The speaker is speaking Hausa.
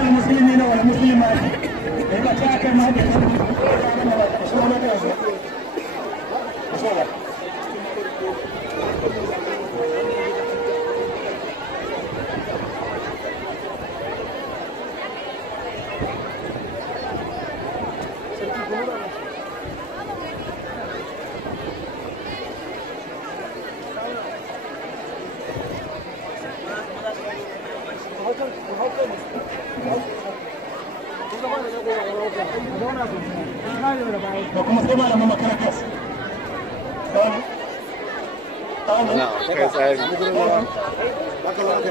المسلمين والمسلمات إذا كان هذا kuma sai malamin makarantar na kai tsari